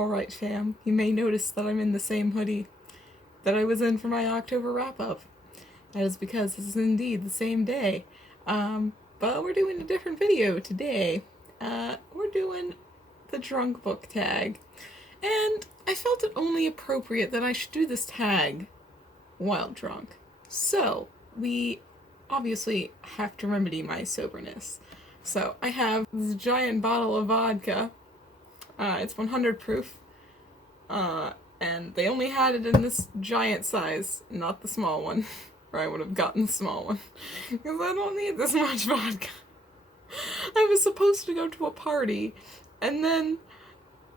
Alright fam, you may notice that I'm in the same hoodie that I was in for my October wrap-up. That is because this is indeed the same day. But we're doing a different video today. We're doing the drunk book tag. And I felt it only appropriate that I should do this tag while drunk. So, we obviously have to remedy my soberness. So, I have this giant bottle of vodka. It's 100 proof. And they only had it in this giant size, not the small one. Or I would have gotten the small one. Because I don't need this much vodka. I was supposed to go to a party, and then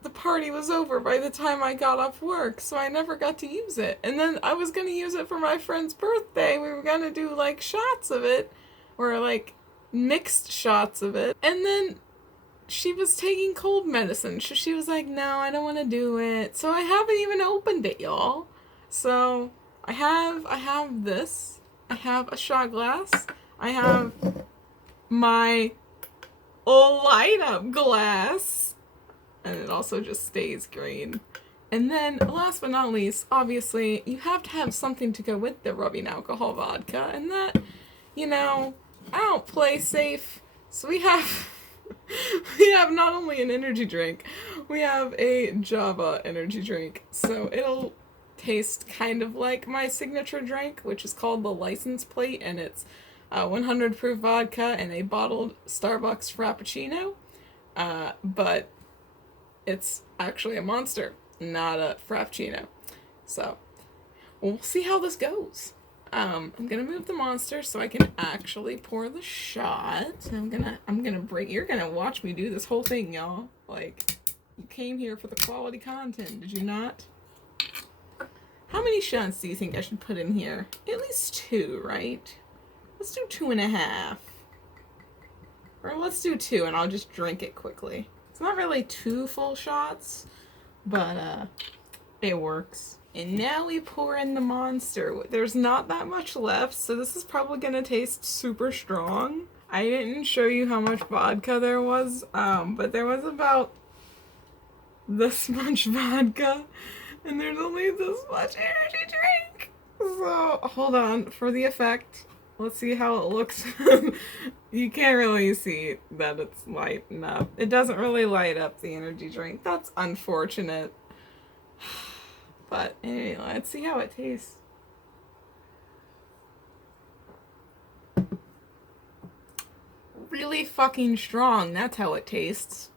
the party was over by the time I got off work, so I never got to use it. And then I was gonna use it for my friend's birthday. We were gonna do, like, shots of it, or, like, mixed shots of it. And then she was taking cold medicine, so she was like, no, I don't want to do it. So I haven't even opened it, y'all. So I have this. I have a shot glass. I have my light up glass. And it also just stays green. And then, last but not least, obviously, you have to have something to go with the rubbing alcohol vodka. And that, you know, I don't play safe. So we have not only an energy drink, we have a Java energy drink. So it'll taste kind of like my signature drink, which is called the license plate, and it's 100 proof vodka and a bottled Starbucks Frappuccino. But it's actually a Monster, not a Frappuccino. So we'll see how this goes. I'm gonna move the Monster so I can actually pour the shot. I'm gonna break. You're gonna watch me do this whole thing, y'all. Like, you came here for the quality content, did you not? How many shots do you think I should put in here? At least 2, right? Let's do 2.5. Or let's do 2 and I'll just drink it quickly. It's not really 2 full shots, but it works. And now we pour in the Monster. There's not that much left, so this is probably gonna taste super strong. I didn't show you how much vodka there was, but there was about this much vodka, and there's only this much energy drink. So, hold on, for the effect, let's see how it looks. You can't really see that it's lighting up. It doesn't really light up the energy drink. That's unfortunate. But anyway, let's see how it tastes. Really fucking strong. That's how it tastes.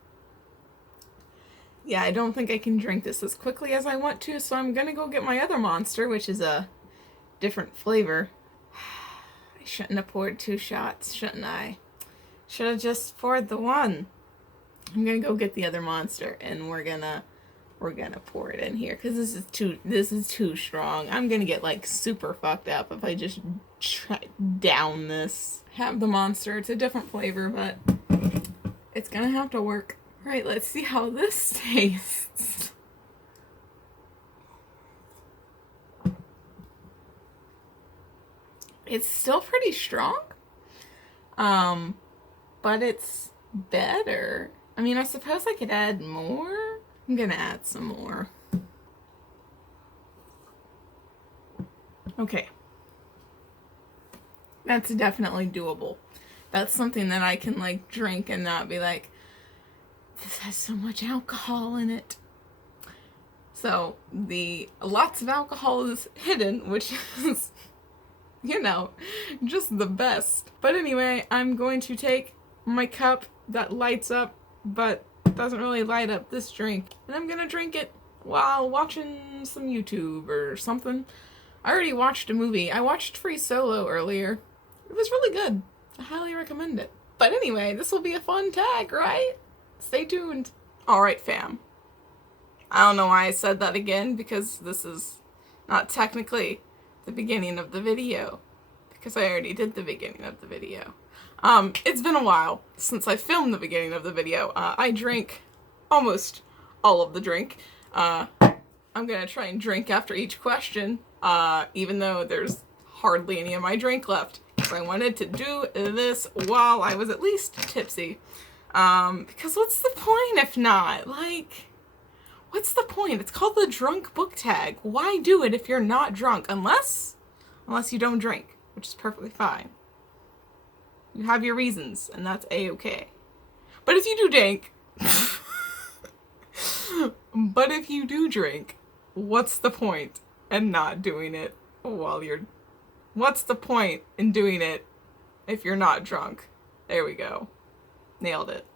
Yeah, I don't think I can drink this as quickly as I want to, so I'm gonna go get my other Monster, which is a different flavor. I shouldn't have poured 2 shots, shouldn't I? Should have just poured the 1. I'm gonna go get the other Monster, and we're gonna pour it in here, because this is too strong. I'm gonna get, like, super fucked up if I just try down this. Have the Monster. It's a different flavor, but it's gonna have to work. Alright, let's see how this tastes. It's still pretty strong, but it's better. I mean, I suppose I could add more. I'm gonna add some more. Okay. That's definitely doable. That's something that I can, like, drink and not be like, this has so much alcohol in it. So, lots of alcohol is hidden, which is, you know, just the best. But anyway, I'm going to take my cup that lights up, but doesn't really light up this drink, and I'm gonna drink it while watching some YouTube or something. I already watched a movie. I watched Free Solo earlier. It was really good. I highly recommend it. But anyway, this will be a fun tag, right? Stay tuned. Alright, fam. I don't know why I said that again, because this is not technically the beginning of the video, because I already did the beginning of the video. It's been a while since I filmed the beginning of the video. I drank almost all of the drink. I'm gonna try and drink after each question, even though there's hardly any of my drink left. So I wanted to do this while I was at least tipsy. Because what's the point if not? Like, What's the point? It's called the drunk book tag. Why do it if you're not drunk? Unless you don't drink, which is perfectly fine. You have your reasons, and that's a-okay. But if you do drink, what's the point in not doing it while you're... What's the point in doing it if you're not drunk? There we go. Nailed it.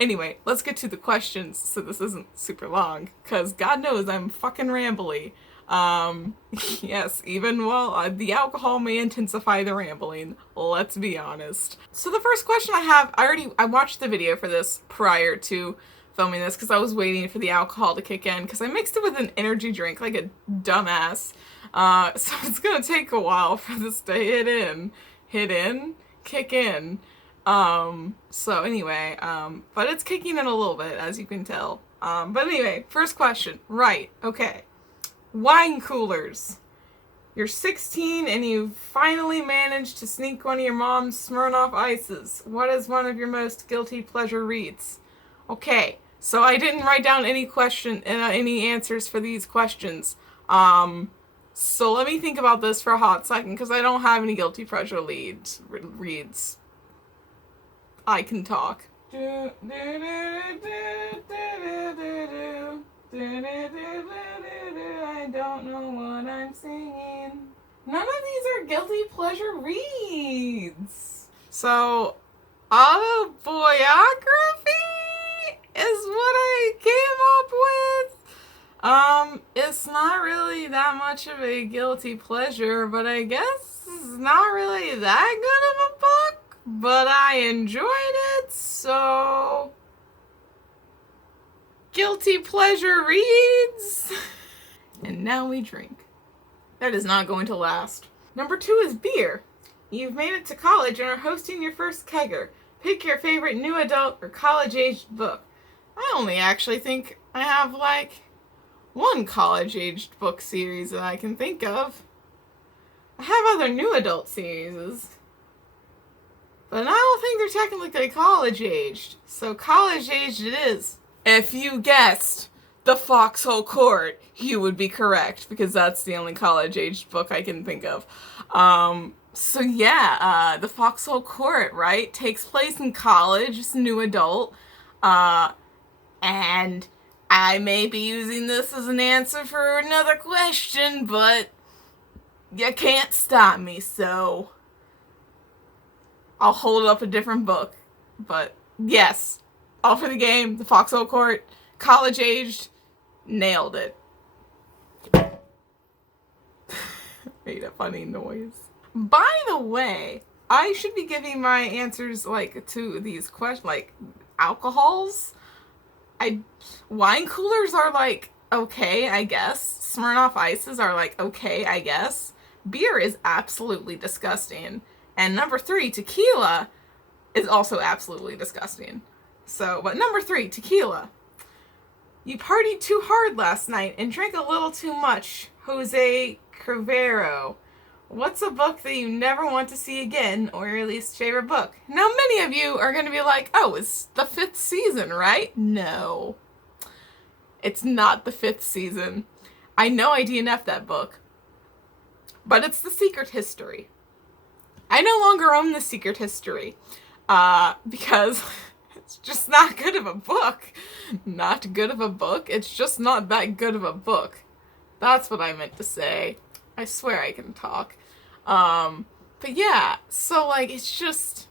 Anyway, let's get to the questions so this isn't super long, because God knows I'm fucking rambly. Yes, even while the alcohol may intensify the rambling, let's be honest. So the first question I have, I watched the video for this prior to filming this because I was waiting for the alcohol to kick in because I mixed it with an energy drink like a dumbass. So it's gonna take a while for this to kick in. So anyway, but it's kicking in a little bit, as you can tell. But anyway, first question. Right, okay. Wine coolers. You're 16 and you've finally managed to sneak one of your mom's Smirnoff Ices. What is one of your most guilty pleasure reads? Okay, so I didn't write down any any answers for these questions. So let me think about this for a hot second, because I don't have any guilty pleasure reads. I can talk. I don't know what I'm singing. None of these are guilty pleasure reads. So, autobiography is what I came up with. It's not really that much of a guilty pleasure, but I guess it's not really that good of a book, but I enjoyed it, so... Guilty pleasure reads. And now we drink. That is not going to last. Number 2 is beer. You've made it to college and are hosting your first kegger. Pick your favorite new adult or college-aged book. I only actually think I have like one college-aged book series that I can think of. I have other new adult series, but I don't think they're technically college-aged. So college-aged it is. If you guessed The Foxhole Court, you would be correct, because that's the only college-aged book I can think of. So yeah, The Foxhole Court, right? Takes place in college, it's new adult. And I may be using this as an answer for another question, but you can't stop me, so I'll hold up a different book. But yes. All for the game, The Foxhole Court, college-aged, nailed it. Made a funny noise. By the way, I should be giving my answers, like, to these questions, like, alcohols. Wine coolers are, like, okay, I guess. Smirnoff Ices are, like, okay, I guess. Beer is absolutely disgusting. And number 3, tequila, is also absolutely disgusting. So, but number 3, tequila. You partied too hard last night and drank a little too much. Jose Cuervo. What's a book that you never want to see again, or your least favorite book? Now, many of you are going to be like, oh, it's the 5th season, right? No. It's not the 5th season. I know I DNF'd that book. But it's The Secret History. I no longer own The Secret History. Because... It's just not good of a book. Not good of a book. It's just not that good of a book. That's what I meant to say. I swear I can talk. But yeah, so like it's just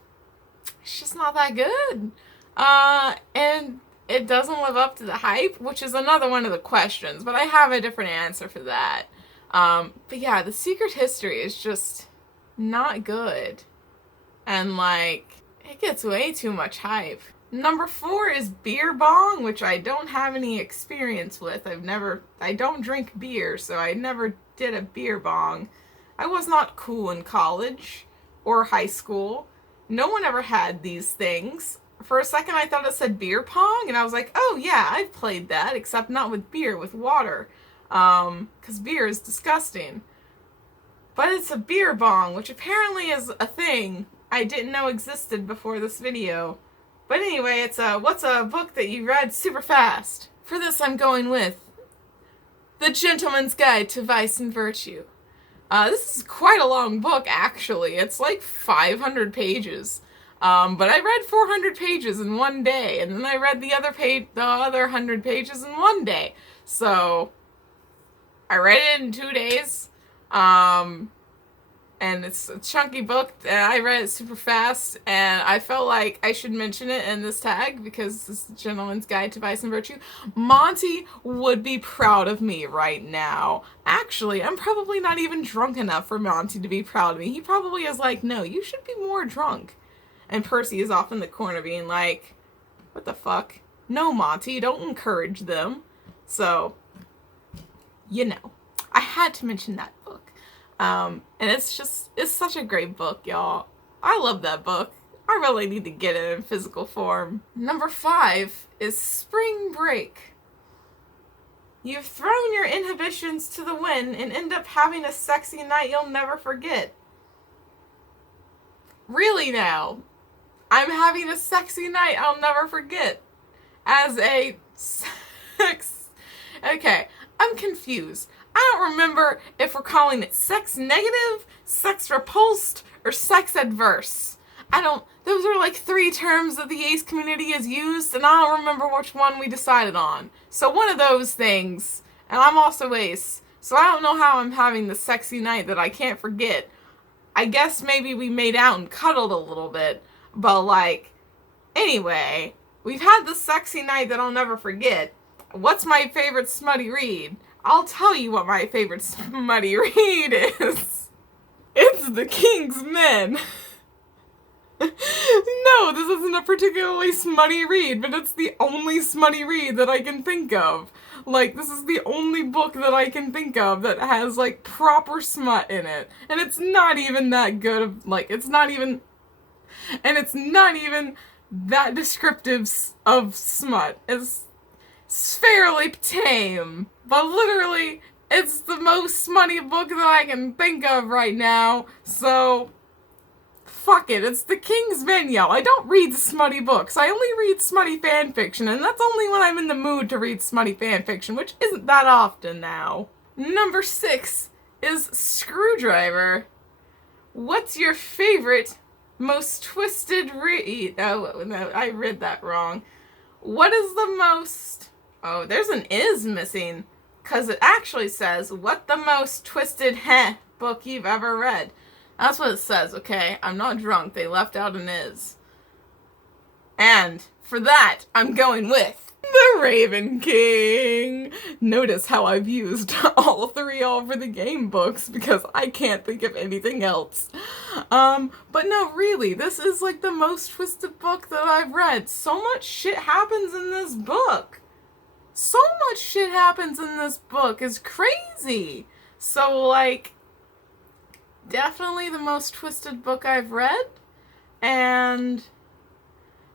not that good. And it doesn't live up to the hype, which is another one of the questions, but I have a different answer for that. But yeah, The Secret History is just not good. And like, it gets way too much hype. Number 4 is beer bong, which I don't have any experience with. I don't drink beer, so I never did a beer bong. I was not cool in college or high school. No one ever had these things. For a second I thought it said beer pong, and I was like, oh yeah, I've played that, except not with beer, with water. 'Cause beer is disgusting. But it's a beer bong, which apparently is a thing I didn't know existed before this video. But anyway, it's what's a book that you read super fast? For this, I'm going with The Gentleman's Guide to Vice and Virtue. This is quite a long book, actually. It's like 500 pages. But I read 400 pages in one day, and then I read the other 100 pages in one day. So I read it in 2 days. And it's a chunky book, and I read it super fast, and I felt like I should mention it in this tag because this is the Gentleman's Guide to Vice and Virtue. Monty would be proud of me right now. Actually, I'm probably not even drunk enough for Monty to be proud of me. He probably is like, no, you should be more drunk. And Percy is off in the corner being like, what the fuck? No, Monty, don't encourage them. So, you know, I had to mention that book. And it's such a great book, y'all. I love that book. I really need to get it in physical form. Number 5 is Spring Break. You've thrown your inhibitions to the wind and end up having a sexy night you'll never forget. Really now? I'm having a sexy night I'll never forget. As a sex... Okay, I'm confused. I don't remember if we're calling it sex negative, sex repulsed, or sex adverse. Those are like 3 terms that the ace community has used, and I don't remember which one we decided on. So one of those things, and I'm also ace, so I don't know how I'm having the sexy night that I can't forget. I guess maybe we made out and cuddled a little bit, but like, anyway, we've had the sexy night that I'll never forget. What's my favorite smutty read? I'll tell you what my favorite smutty read is. It's The King's Men. No, this isn't a particularly smutty read, but it's the only smutty read that I can think of. Like, this is the only book that I can think of that has, like, proper smut in it. And it's not even that good. Like, it's not even that descriptive of smut. It's fairly tame, but literally, it's the most smutty book that I can think of right now, so fuck it, it's The King's Men, y'all. I don't read smutty books, I only read smutty fanfiction, and that's only when I'm in the mood to read smutty fanfiction, which isn't that often now. Number 6 is Screwdriver. What's your favorite, most twisted read? Oh, no, I read that wrong. What is the most... Oh, there's an is missing, because it actually says, what the most twisted book you've ever read. That's what it says, okay? I'm not drunk. They left out an is. And for that, I'm going with The Raven King. Notice how I've used all 3 Over the Game books, because I can't think of anything else. But no, really, this is like the most twisted book that I've read. So much shit happens in this book. So much shit happens in this book. It's crazy. So, like, definitely the most twisted book I've read. And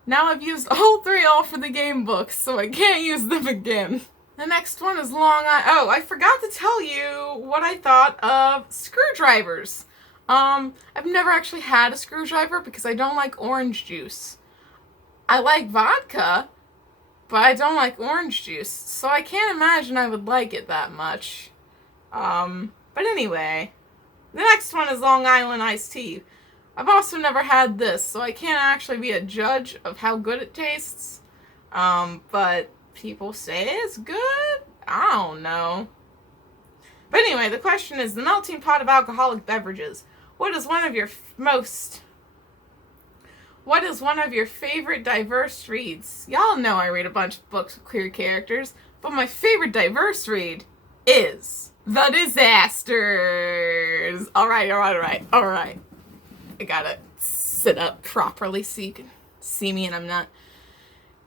now I've used all 3 All for the Game books, so I can't use them again. The next one is I forgot to tell you what I thought of screwdrivers. I've never actually had a screwdriver because I don't like orange juice. I like vodka, but I don't like orange juice, so I can't imagine I would like it that much. But anyway, the next one is Long Island iced tea. I've also never had this, so I can't actually be a judge of how good it tastes. But people say it's good? I don't know. But anyway, the question is, the melting pot of alcoholic beverages. What is one of your favorite diverse reads? Y'all know I read a bunch of books with queer characters, but my favorite diverse read is The Disasters. Alright. I gotta sit up properly so you can see me and I'm not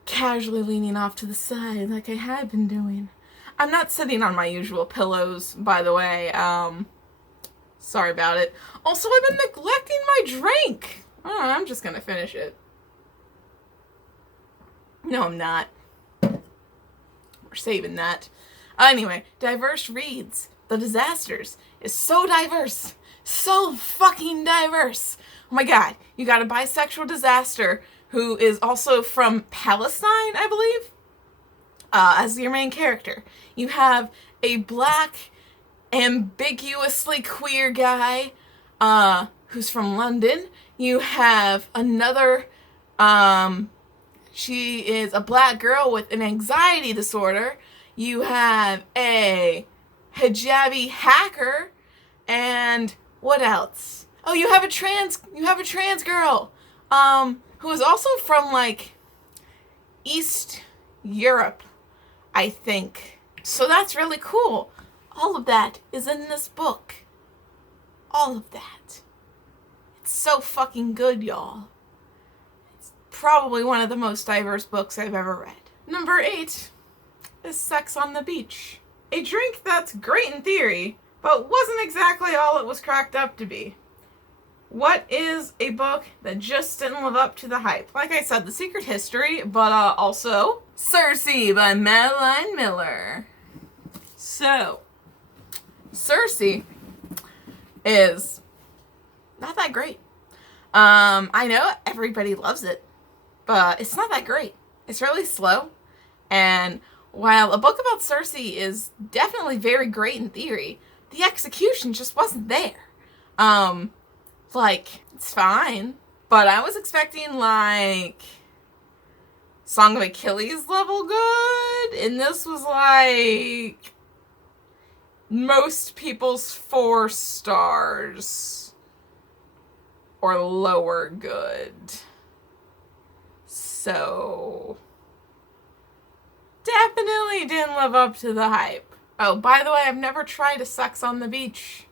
casually leaning off to the side like I had been doing. I'm not sitting on my usual pillows, by the way. Sorry about it. Also, I've been neglecting my drink. I'm just gonna finish it. No, I'm not. We're saving that. Anyway, diverse reads. The Disasters is so diverse. So fucking diverse. Oh my god, you got a bisexual disaster who is also from Palestine, I believe. as your main character. You have a black, ambiguously queer guy who's from London. You have another, she is a black girl with an anxiety disorder. You have a hijabi hacker, and what else? Oh, you have a trans girl, who is also from, like, East Europe, I think. So that's really cool. All of that is in this book. All of that. It's so fucking good, y'all. It's probably one of the most diverse books I've ever read. Number 8 is Sex on the Beach. A drink that's great in theory, but wasn't exactly all it was cracked up to be. What is a book that just didn't live up to the hype? Like I said, The Secret History, but also Circe by Madeline Miller. So, Circe is not that great. I know everybody loves it, but it's not that great. It's really slow, and while a book about Circe is definitely very great in theory, the execution just wasn't there. Like, it's fine, but I was expecting, like, Song of Achilles level good, and this was, like, most people's 4 stars or lower good. So, definitely didn't live up to the hype. Oh, by the way, I've never tried a Sex on the Beach.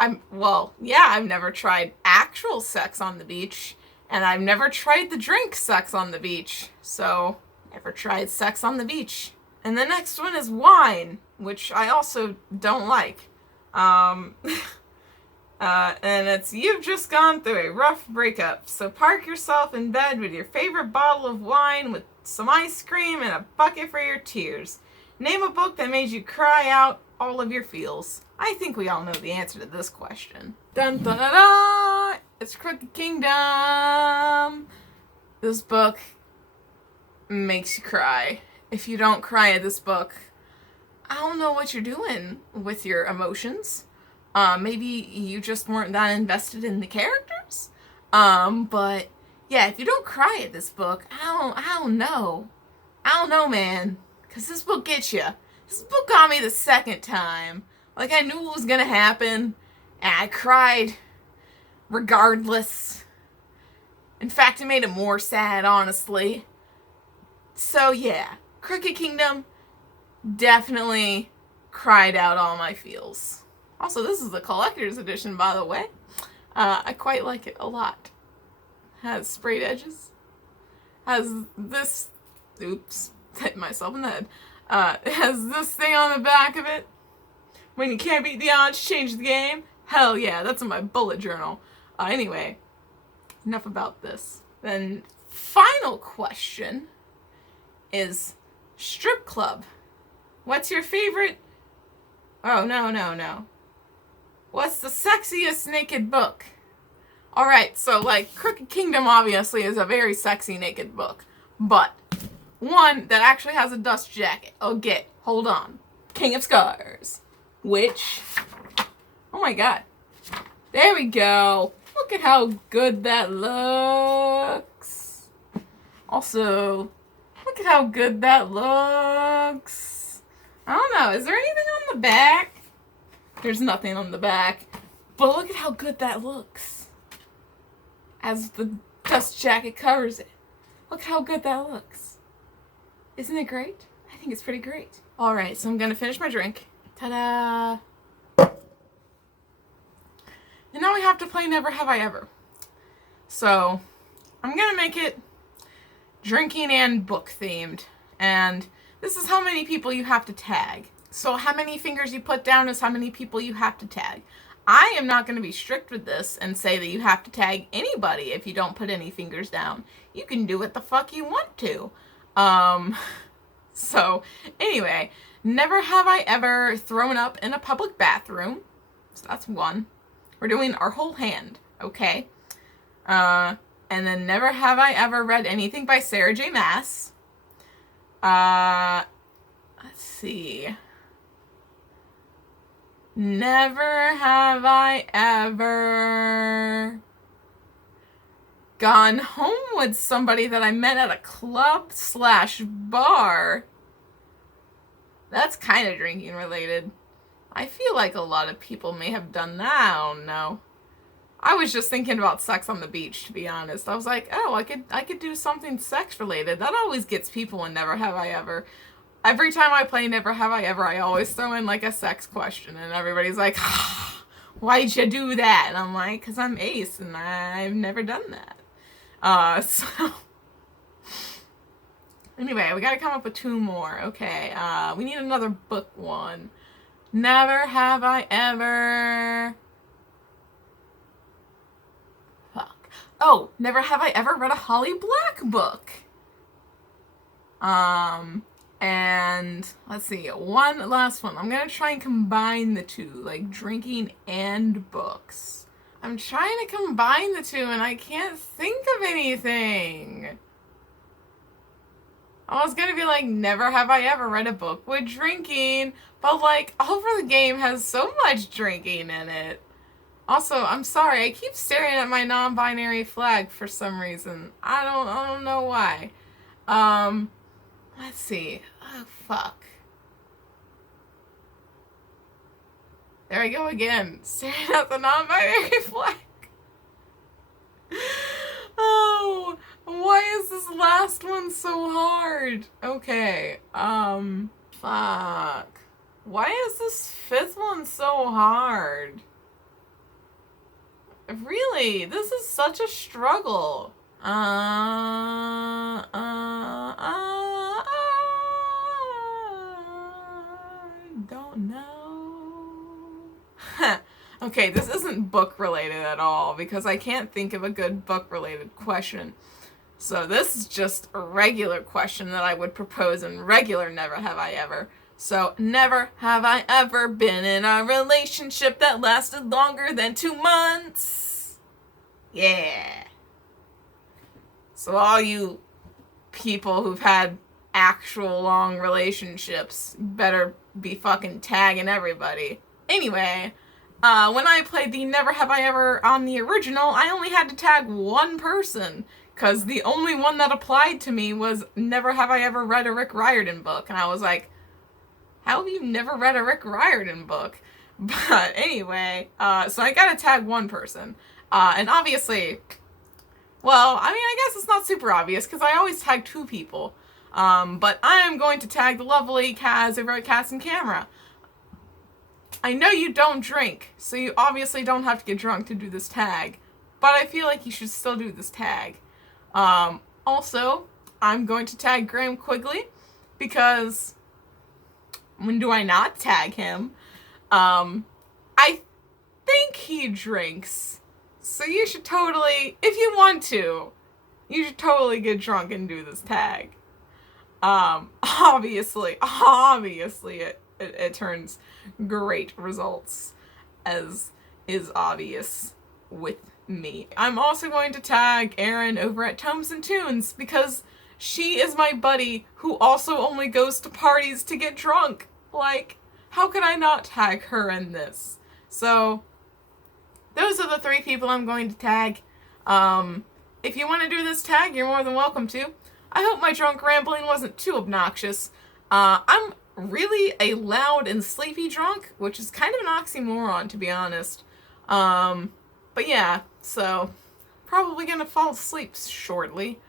I've never tried actual sex on the beach, and I've never tried the drink Sex on the Beach, so never tried Sex on the Beach. And the next one is wine, which I also don't like. And it's, you've just gone through a rough breakup, so park yourself in bed with your favorite bottle of wine with some ice cream and a bucket for your tears. Name a book that made you cry out all of your feels. I think we all know the answer to this question. Dun dun dun dun! It's Crooked Kingdom! This book makes you cry. If you don't cry at this book, I don't know what you're doing with your emotions. Maybe you just weren't that invested in the characters. But yeah, if you don't cry at this book, I don't know. I don't know, man. Because this book gets you. This book got me the second time. Like, I knew what was gonna happen, and I cried regardless. In fact, it made it more sad, honestly. So yeah, Crooked Kingdom definitely cried out all my feels. Also, this is the collector's edition, by the way. I quite like it a lot. Has sprayed edges. Has this... Oops. Hit myself in the head. It has this thing on the back of it. When you can't beat the odds, change the game. Hell yeah, that's in my bullet journal. Anyway, enough about this. Then, final question is strip club. What's your favorite... Oh, no. What's the sexiest naked book? Alright, so, like, Crooked Kingdom obviously is a very sexy naked book. But one that actually has a dust jacket. Hold on. King of Scars. Which, oh my god. There we go. Look at how good that looks. Also, look at how good that looks. I don't know, is there anything on the back? There's nothing on the back. But look at how good that looks. As the dust jacket covers it. Look how good that looks. Isn't it great? I think it's pretty great. Alright, so I'm gonna finish my drink. Ta-da! And now we have to play Never Have I Ever. So, I'm gonna make it drinking and book themed. And this is how many people you have to tag. So how many fingers you put down is how many people you have to tag. I am not going to be strict with this and say that you have to tag anybody if you don't put any fingers down. You can do what the fuck you want to. So, anyway, never have I ever thrown up in a public bathroom. So that's one. We're doing our whole hand, okay? And then never have I ever read anything by Sarah J. Maas. Let's see. Never have I ever gone home with somebody that I met at a club/bar. That's kind of drinking related. I feel like a lot of people may have done that. I don't know. I was just thinking about sex on the beach, to be honest. I was like, oh, I could do something sex related. That always gets people in Never Have I Ever. Every time I play Never Have I Ever, I always throw in like a sex question, and everybody's like, why'd you do that? And I'm like, because I'm ace and I've never done that. So anyway, we gotta come up with 2 more. Okay, we need another book one. Never have I ever... Fuck. Oh, never have I ever read a Holly Black book. And let's see, one last one. I'm gonna try and combine the 2, like drinking and books. I'm trying to combine the 2 and I can't think of anything. I was gonna be like, never have I ever read a book with drinking, but like, Over the Game has so much drinking in it. Also, I'm sorry, I keep staring at my non-binary flag for some reason. I don't know why. Let's see. Oh, fuck. There I go again, staring at the non-binary flag. Oh, why is this last one so hard? Okay, fuck. Why is this 5th one so hard? Really, this is such a struggle. I don't know. Okay, this isn't book related at all because I can't think of a good book related question. So this is just a regular question that I would propose in regular Never Have I Ever. So, never have I ever been in a relationship that lasted longer than 2 months. Yeah. So all you people who've had actual long relationships better be fucking tagging everybody. Anyway, when I played the Never Have I Ever on the original, I only had to tag 1 person, because the only one that applied to me was Never Have I Ever read a Rick Riordan book, and I was like, how have you never read a Rick Riordan book? But anyway, so I gotta tag 1 person, and obviously, well, I mean, I guess it's not super obvious, because I always tag 2 people, but I am going to tag the lovely Kaz over at Cast and Camera. I know you don't drink, so you obviously don't have to get drunk to do this tag, but I feel like you should still do this tag. Also, I'm going to tag Graham Quigley, because when do I not tag him? I think he drinks, so you should totally, if you want to, you should totally get drunk and do this tag. Obviously, it turns great results, as is obvious with me. I'm also going to tag Erin over at Tomes and Tunes, because she is my buddy who also only goes to parties to get drunk. Like, how could I not tag her in this? So, those are the 3 people I'm going to tag. If you want to do this tag, you're more than welcome to. I hope my drunk rambling wasn't too obnoxious. I'm really a loud and sleepy drunk, which is kind of an oxymoron, to be honest. But yeah, so probably gonna fall asleep shortly.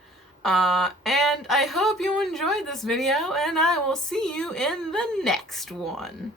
And I hope you enjoyed this video, and I will see you in the next one.